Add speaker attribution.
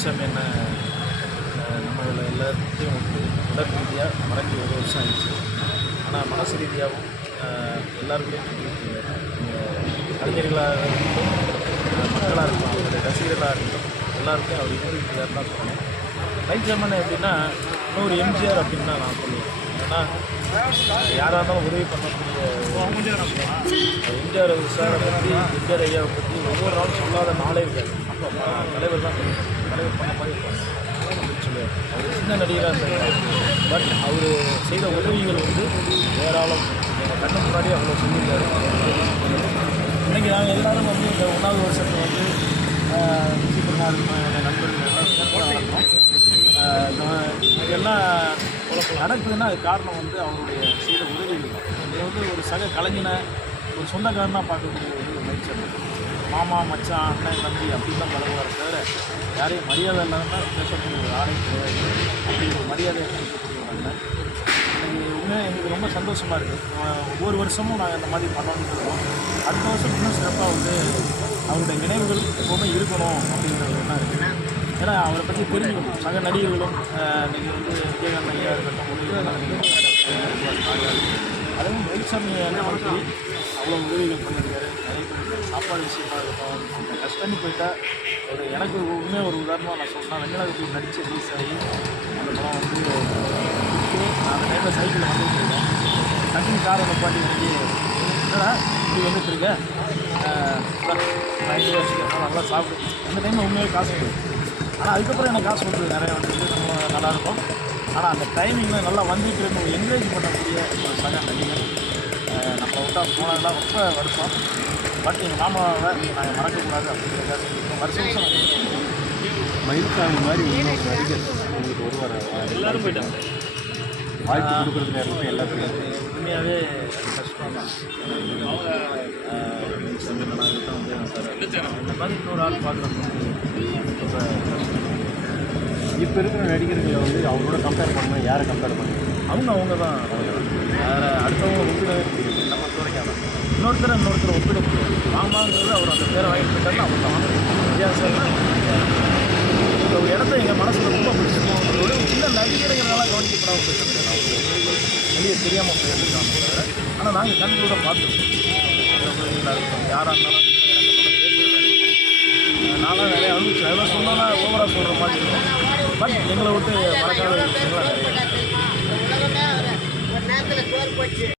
Speaker 1: மயில்சாமி என்ன? நம்மள எல்லாத்தையும் விட்டு உடல் ரீதியாக மறைஞ்சி ஒரு வருஷம் ஆயிடுச்சு. ஆனால் மனசு ரீதியாகவும் அஹ், எல்லாருக்குமே கலைஞர்களாக இருக்கட்டும் மக்களாக இருக்கட்டும் அவருடைய ரசிகர்களாக இருக்கட்டும் எல்லாருக்கும் அவர் இருந்திருக்கிறார் தான் சொல்லணும். மயில்சாமன் எப்படின்னா இன்னொரு எம்ஜிஆர் அப்படின்னு தான் நான் சொல்லுவேன். ஏன்னா யாராக இருந்தாலும் உதவி பண்ணக்கூடிய எம்ஜிஆர் சாரை பற்றி எம்ஜிஆர் ஐயாவை பற்றி ஒவ்வொரு நாளும் சொல்லாத நாளே இருக்காது. தலைவர் தான் சொல்லுவார். தலைவர் பண்ண மாதிரி அப்படின்னு சொல்லுவார் அவர் சின்ன நடிகராக இருந்தார் பட் அவர் செய்த உதவிகள் வந்து ஏராளம் எங்கள் கண்ணு முன்னாடி அவ்வளோ சொல்லியிருக்காரு இன்றைக்கி நாங்கள் எல்லாரும் வந்து இந்த ஒன்றாவது வருஷத்தில் வந்து சீக்கிரமாக நண்பர்கள் எல்லாம் இதெல்லாம் நடக்குதுன்னா அது காரணம் வந்து அவருடைய செய்த உதவிகள் தான் இது வந்து ஒரு சக கலைஞனை ஒரு சொந்தக்காரனாக பார்க்கக்கூடிய ஒரு மகிழ்ச்சி மாமா மச்சான் அண்ணன் தம்பி அப்படின்னு தான் பழகுவார் தவிர யாரையும் மரியாதை இல்லாமல் பேசக்கூடிய ஒரு ஆளே கிடையாது. அப்படி ஒரு மரியாதையை கொடுக்கக்கூடிய ஒரு அண்ணன் எனக்கு உண்மையாக எங்களுக்கு ரொம்ப சந்தோஷமாக இருக்குது ஒவ்வொரு வருஷமும் நாங்கள் இந்த மாதிரி பண்ணணும்னு இருக்கோம் அடுத்த வருஷம் இன்னும் சிறப்பாக வந்து அவருடைய நினைவுகள் எப்போவுமே இருக்கணும் அப்படிங்கிற ஒரு எண்ணம் இருக்குது ஏன்னா அவரை பற்றி தெரிஞ்சுக்கணும் சக நடிகர்களும் இன்றைக்கி வந்து விஜயகாந்த் ஐயா இருக்கட்டும் அதுவும் மயில்சாமி அண்ணன் அவ்வளோ உதவிகள் பண்ணியிருக்காரு. நிறைய பேருக்கு சாப்பாடு விஷயமா இருக்கட்டும் அந்த கஷ்டம்னு போயிட்டா ஒரு எனக்கு ஒரு உண்மையாக ஒரு உதாரணமாக நான் சொன்னேன் வெங்கடாஜி நடித்து ரிலீஸ் ஆகி அந்த படம் வந்து நான் அந்த டைமில் சைக்கிளில் வந்துட்டு இருக்கேன். டக்குனு காரை நிப்பாட்டி வந்து என்னடா இப்படி வந்துட்டு நல்லா சாப்பிடு. அந்த டைமில் உண்மையாக காசு கொடுக்கும் ஆனால் அதுக்கப்புறம் எனக்கு காசு கொடுத்து நிறைய வந்து நம்ம நல்லாயிருக்கும் ஆனால் அந்த டைமிங்கில் நல்லா வந்திருக்கிறவங்க என்கரேஜ் பண்ணக்கூடிய ஒரு சக நடிகர். நம்ம விட்டா போனதெல்லாம் ரொம்ப வருஷம் பட் எங்கள் மாமாவை நாங்கள் மறக்கக்கூடாது அப்படிங்கிறதுக்காக இருக்கோம். வருஷம் வருஷம்
Speaker 2: மயில்சாமி மாதிரி இன்னொரு நடிகர் உங்களுக்கு ஒருவர்
Speaker 1: எல்லாரும் போயிட்டாங்க.
Speaker 2: வாய்ப்பு கொடுக்குறதுல இருந்து எல்லாத்துக்கும்
Speaker 1: உண்மையாகவே கஷ்டம் தான். இந்த மாதிரி இன்னொரு ஆள் பார்க்குறது ரொம்ப
Speaker 2: இப்போ இருக்கிற நடிகர்களை வந்து அவங்களோட கம்பேர் பண்ணால் யாரை கம்பேர் பண்ணுங்க
Speaker 1: அவங்க அவங்க தான். வேறு ஒப்பிடவே முடியாது. நம்ம துறைக்கான இன்னொருத்தர் இன்னொருத்தர் ஒப்பிட முடியாது. மாமாங்கிறது அவர் அந்த பேரை வாங்கிட்டு போயிட்டாருன்னா அவர் தான் வித்தியாசம்? இந்த ஒரு இடத்த எங்கள் மனசில் ரொம்ப பிடிச்சிருக்கோம். ஒரு சின்ன நடிகர்களால கவனிக்கப்படாமல் போயிட்டு வெளியே தெரியாமல் போயிருக்காங்க ஆனால் நாங்கள் கண்களோட பார்த்துருக்கோம் யாராக இருந்தாலும் நான்லாம் நிறையா அனுபவிச்சேன் அதெல்லாம் சொன்னால் ஓவராக சொல்கிற மாதிரி இருக்கும். பட் எங்களை விட்டு மறக்காத விஷயங்கள்லாம் நிறைய